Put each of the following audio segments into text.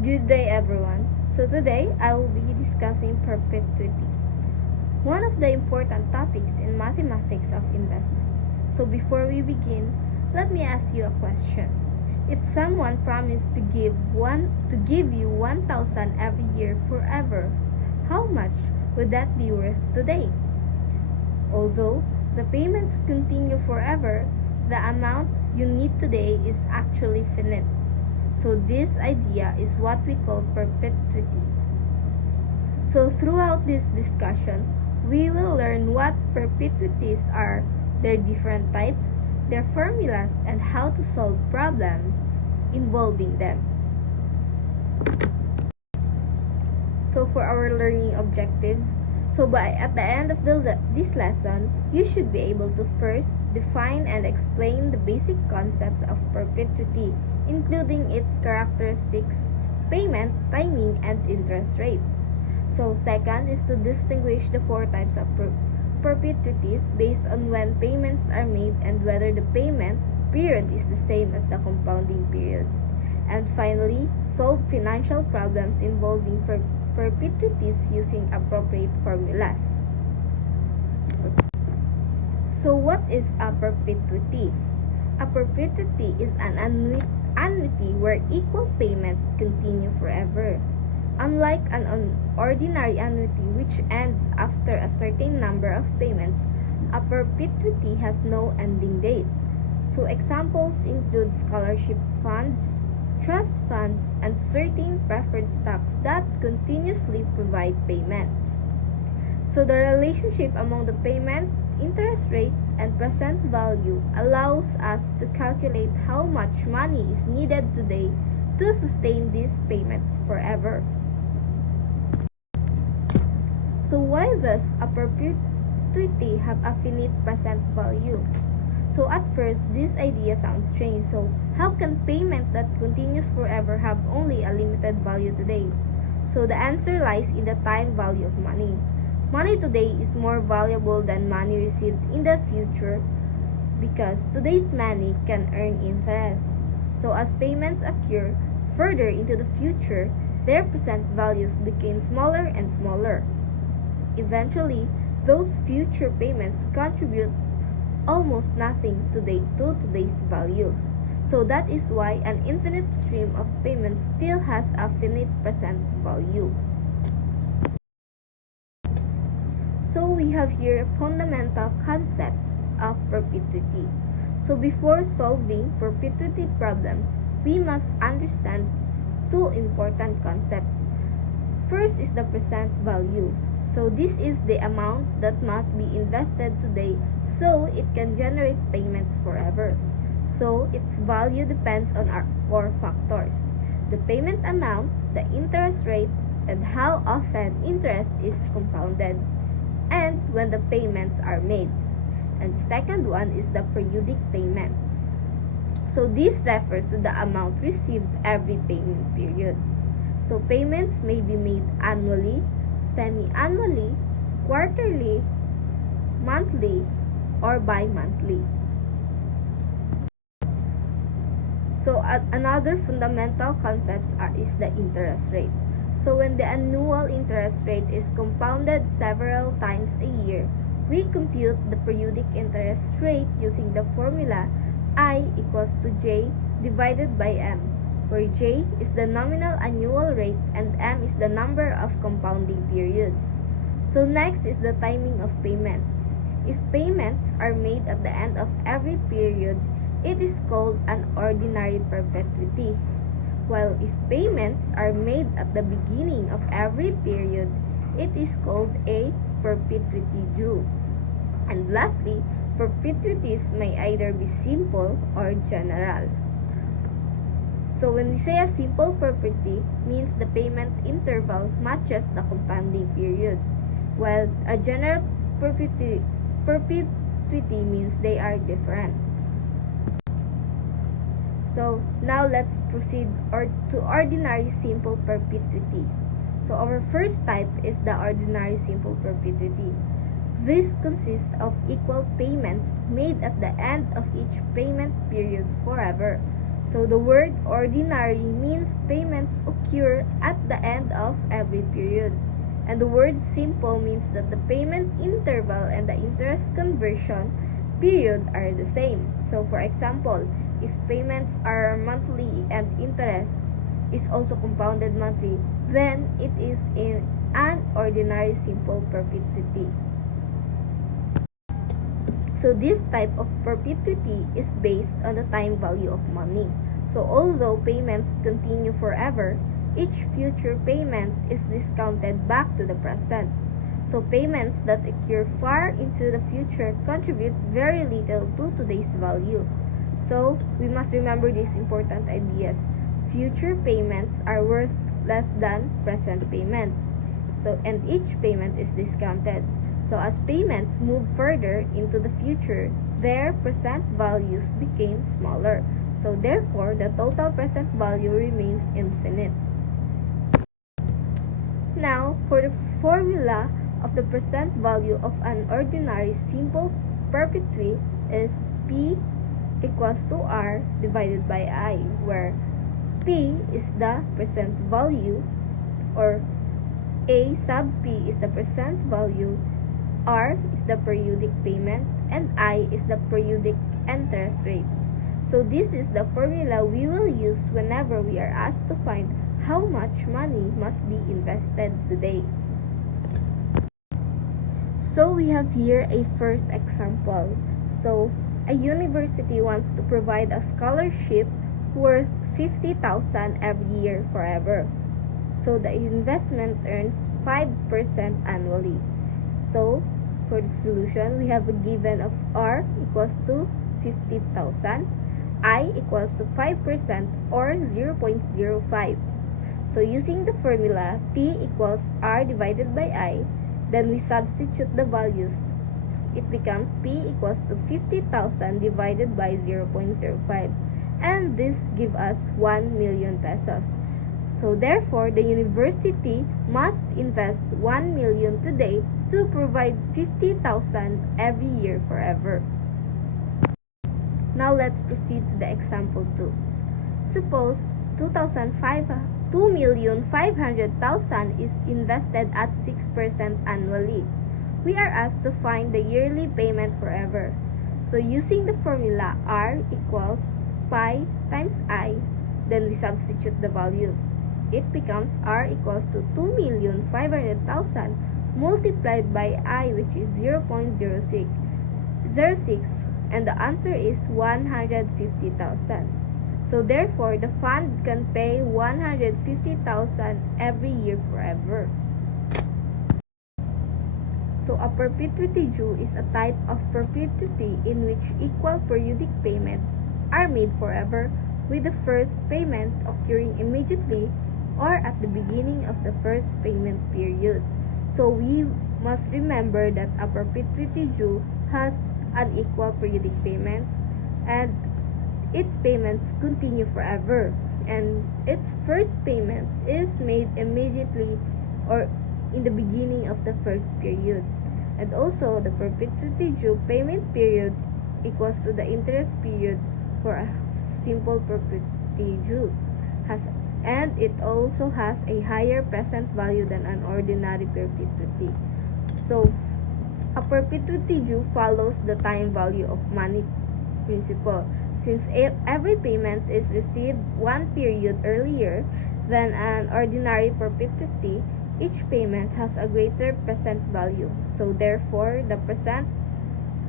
Good day, everyone. So today I will be discussing perpetuity, one of the important topics in mathematics of investment. So before we begin, let me ask you a question. If someone promised to give you 1,000 every year forever, how much would that be worth today? Although the payments continue forever, the amount you need today is actually finite. So this idea is what we call perpetuity. So throughout this discussion, we will learn what perpetuities are, their different types, their formulas, and how to solve problems involving them. So for our learning objectives, at the end of this lesson, you should be able to first define and explain the basic concepts of perpetuity, including its characteristics, payment, timing, and interest rates. So second is to distinguish the four types of perpetuities based on when payments are made and whether the payment period is the same as the compounding period. And finally, solve financial problems involving perpetuities using appropriate formulas. So what is a perpetuity? A perpetuity is an annuity where equal payments continue forever. Unlike an ordinary annuity which ends after a certain number of payments, a perpetuity has no ending date. So examples include scholarship funds, trust funds, and certain preferred stocks that continuously provide payments. So the relationship among the payment, interest rate, and present value allows us to calculate how much money is needed today to sustain these payments forever. So why does a perpetuity have a finite present value? So at first, this idea sounds strange. So how can payment that continues forever have only a limited value today? So the answer lies in the time value of money. Money today is more valuable than money received in the future because today's money can earn interest. So as payments occur further into the future, their present values became smaller and smaller. Eventually, those future payments contribute almost nothing to today's value. So that is why an infinite stream of payments still has a finite present value. So we have here fundamental concepts of perpetuity. So before solving perpetuity problems, we must understand two important concepts. First is the present value. So this is the amount that must be invested today so it can generate payments forever. So its value depends on our four factors: the payment amount, the interest rate, and how often interest is compounded, and when the payments are made. And the second one is the periodic payment. So this refers to the amount received every payment period. So payments may be made annually, semi-annually, quarterly, monthly, or bi-monthly. So another fundamental concept is the interest rate. So when the annual interest rate is compounded several times a year, we compute the periodic interest rate using the formula I equals to J divided by M, where J is the nominal annual rate and M is the number of compounding periods. So next is the timing of payments. If payments are made at the end of every period, it is called an ordinary perpetuity. While if payments are made at the beginning of every period, it is called a perpetuity due. And lastly, perpetuities may either be simple or general. So when we say a simple perpetuity means the payment interval matches the compounding period, while a general perpetuity means they are different. So now let's proceed to ordinary simple perpetuity. So our first type is the ordinary simple perpetuity. This consists of equal payments made at the end of each payment period forever. So the word ordinary means payments occur at the end of every period. And the word simple means that the payment interval and the interest conversion period are the same. So for example, if payments are monthly and interest is also compounded monthly, then it is in an ordinary simple perpetuity. So this type of perpetuity is based on the time value of money. So although payments continue forever, each future payment is discounted back to the present. So payments that occur far into the future contribute very little to today's value. So we must remember these important ideas. Future payments are worth less than present payments. So and each payment is discounted. So as payments move further into the future, their present values became smaller. So therefore, the total present value remains infinite. Now, for the formula of the present value of an ordinary simple perpetuity is P equals to R divided by I, where P is the present value, or A sub P is the present value, R is the periodic payment, and I is the periodic interest rate. So this is the formula we will use whenever we are asked to find how much money must be invested today. So we have here a first example. So a university wants to provide a scholarship worth 50,000 every year forever. So the investment earns 5% annually. So, for the solution, we have a given of R equals to 50,000, I equals to 5% or 0.05. So, using the formula P equals R divided by I, then we substitute the values. It becomes P equals to 50,000 divided by 0.05. And this gives us 1 million pesos. So therefore, the university must invest 1 million today to provide 50,000 every year forever. Now let's proceed to the example 2. Suppose 2,500,000 is invested at 6% annually. We are asked to find the yearly payment forever. So using the formula R equals pi times I, then we substitute the values. It becomes R equals to 2,500,000 multiplied by I, which is 0.06, and the answer is 150,000. So therefore, the fund can pay 150,000 every year forever. So a perpetuity due is a type of perpetuity in which equal periodic payments are made forever, with the first payment occurring immediately or at the beginning of the first payment period. So we must remember that a perpetuity due has unequal periodic payments, and its payments continue forever, and its first payment is made immediately or in the beginning of the first period. And also, the perpetuity due payment period equals to the interest period for a simple perpetuity due, and it also has a higher present value than an ordinary perpetuity. So, a perpetuity due follows the time value of money principle. Since every payment is received one period earlier than an ordinary perpetuity, each payment has a greater present value. So therefore, the present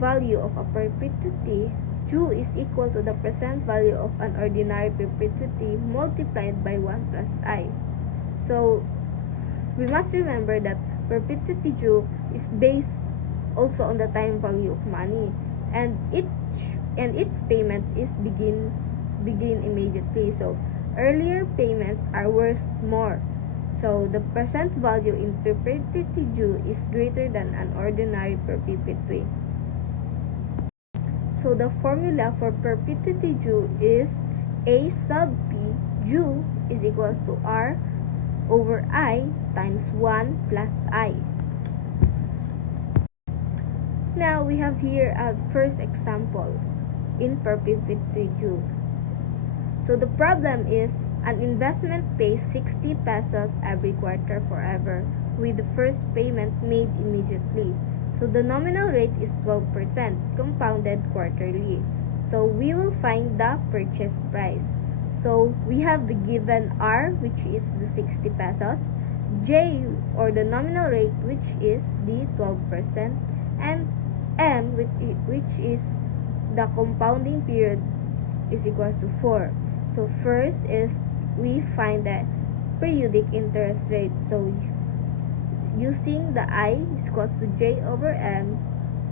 value of a perpetuity due is equal to the present value of an ordinary perpetuity multiplied by 1 plus I. So we must remember that perpetuity due is based also on the time value of money, and its payment is begin immediately. So earlier payments are worth more. So the present value in perpetuity due is greater than an ordinary perpetuity. So the formula for perpetuity due is A sub P due is equals to R over I times 1 plus I. Now we have here a first example in perpetuity due. So the problem is an investment pays 60 pesos every quarter forever with the first payment made immediately. So the nominal rate is 12% compounded quarterly. So we will find the purchase price. So we have the given R, which is the 60 pesos, J, or the nominal rate, which is the 12%, and M, which is the compounding period, is equals to 4. So first is we find the periodic interest rate. So using the I is equals to J over M,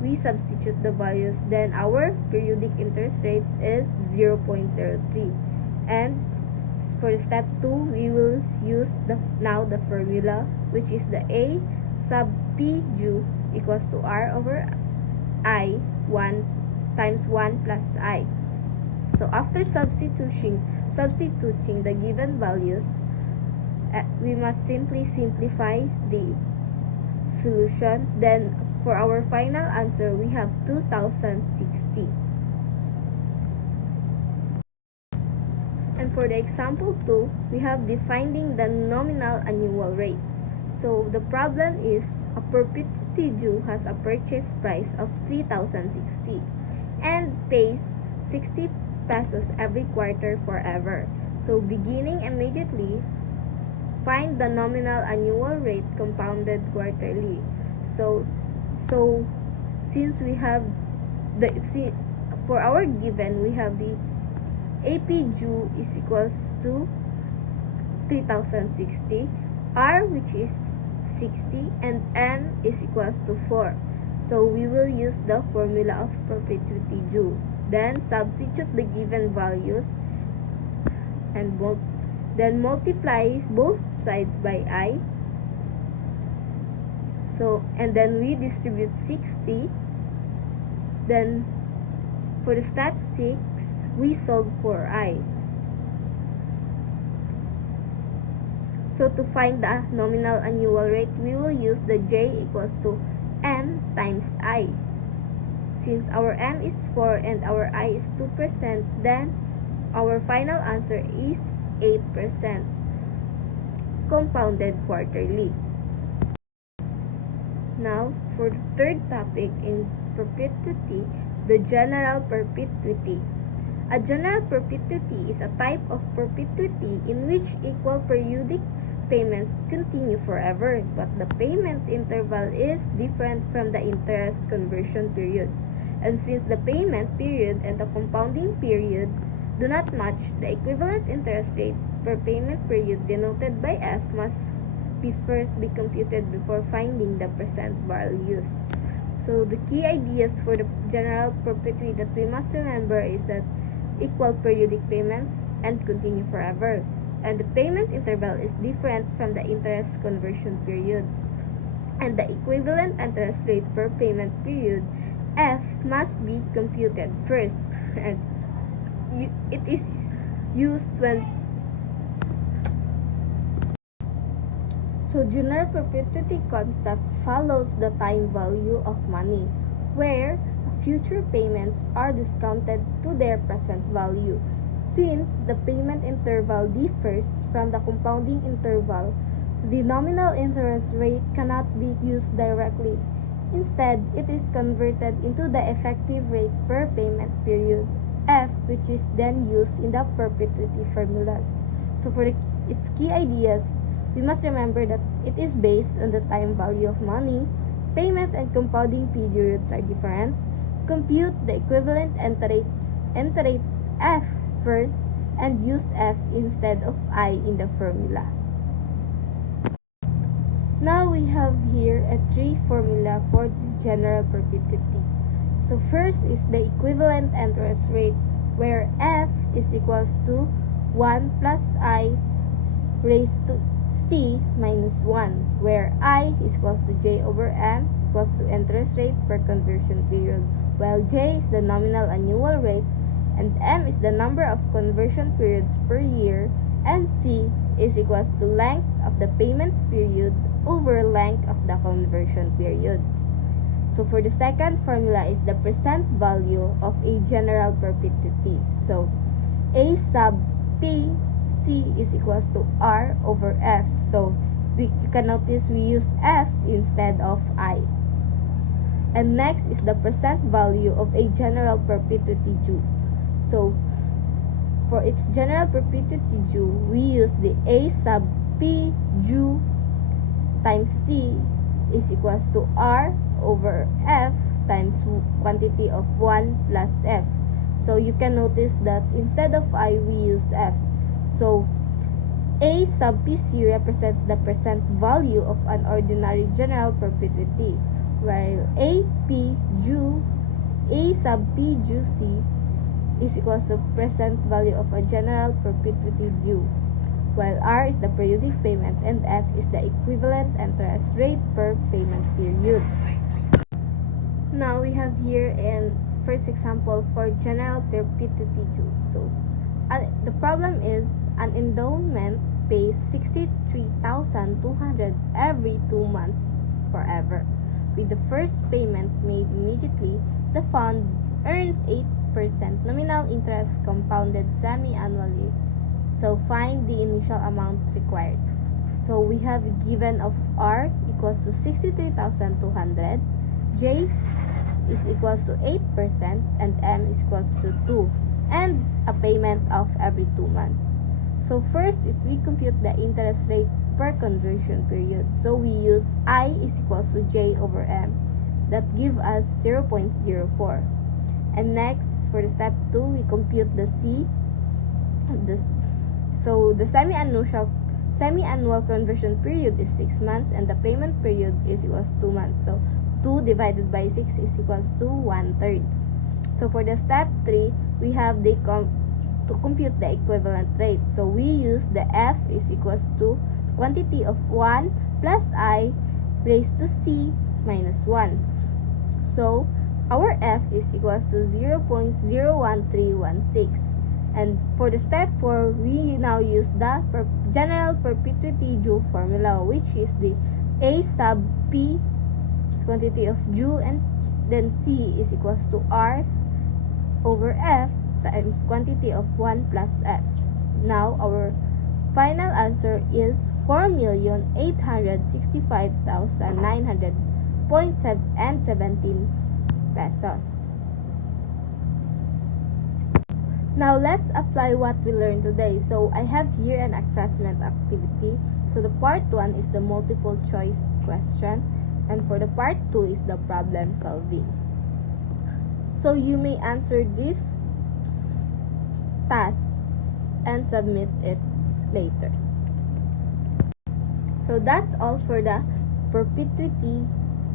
we substitute the values. Then our periodic interest rate is 0.03. And for step 2, we will use the formula, which is the A sub P due equals to R over I 1 times 1 plus I. So after substituting the given values, we must simply simplify the solution. Then for our final answer, we have 2060. And for the example 2, we have finding the nominal annual rate. So the problem is a perpetuity due has a purchase price of 3,060 and pays 60 pesos every quarter forever. So beginning immediately, find the nominal annual rate compounded quarterly. So since we have for our given, we have the AP due is equals to 3060, R, which is 60, and N is equals to 4. So we will use the formula of perpetuity due. Then substitute the given values and then multiply both sides by I. So and then we distribute 60. Then for the step 6, we solve for I. So to find the nominal annual rate, we will use the J equals to M times I. Since our M is 4 and our I is 2%, then our final answer is 8% compounded quarterly. Now, for the third topic in perpetuity, the general perpetuity. A general perpetuity is a type of perpetuity in which equal periodic payments continue forever, but the payment interval is different from the interest conversion period. And since the payment period and the compounding period do not match, the equivalent interest rate per payment period denoted by F must first be computed before finding the percent values. So the key ideas for the general perpetuity that we must remember is that equal periodic payments and continue forever, and the payment interval is different from the interest conversion period, and the equivalent interest rate per payment period F must be computed first, and it is used when general perpetuity concept follows the time value of money, where future payments are discounted to their present value. Since the payment interval differs from the compounding interval, the nominal interest rate cannot be used directly. Instead, it is converted into the effective rate per payment period, F, which is then used in the perpetuity formulas. So for its key ideas, we must remember that it is based on the time value of money. Payment and compounding periods are different. Compute the equivalent enter F first and use F instead of I in the formula. Now we have here a 3 formula for the general perpetuity. So first is the equivalent interest rate, where F is equals to 1 plus I raised to C minus 1, where I is equals to J over M equals to interest rate per conversion period, while J is the nominal annual rate, and M is the number of conversion periods per year, and C is equals to length of the payment period over length of the conversion period. So for the second formula is the percent value of a general perpetuity. So A sub PC is equals to R over F. So you can notice we use F instead of I. And next is the percent value of a general perpetuity due. So for its general perpetuity due, we use the A sub P due times C is equals to R over F times quantity of 1 plus F. So you can notice that instead of I, we use F. So A sub PC represents the percent value of an ordinary general perpetuity, while A sub P due C is equals to percent value of a general perpetuity due, while R is the periodic payment and F is the equivalent interest rate per payment period. Now we have here in first example for general perpetuity due. So the problem is an endowment pays 63,200 every 2 months forever. With the first payment made immediately, the fund earns 8% nominal interest compounded semi-annually. So find the initial amount required. So we have given of R equals to 63,200, J is equals to 8%, and M is equals to 2, and a payment of every 2 months. So first is we compute the interest rate per conversion period. So we use I is equals to J over M. That give us 0.04. And next, for the step 2, we compute the C. So the semi-annual conversion period is 6 months and the payment period is equals 2 months. So 2 divided by 6 is equals to 1/3. So for the step 3, we have to compute the equivalent rate. So we use the F is equals to quantity of 1 plus I raised to C minus 1. So our F is equals to 0.01316. And for the step 4, we now use the general perpetuity due formula, which is the A sub P quantity of due, and then C is equals to R over F times quantity of 1 plus F. Now our final answer is 4,865,900.17 pesos. Now let's apply what we learned today. So I have here an assessment activity. So the part 1 is the multiple choice question, and for the part 2 is the problem solving. So you may answer this task and submit it later. So that's all for the perpetuity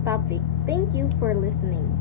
topic. Thank you for listening.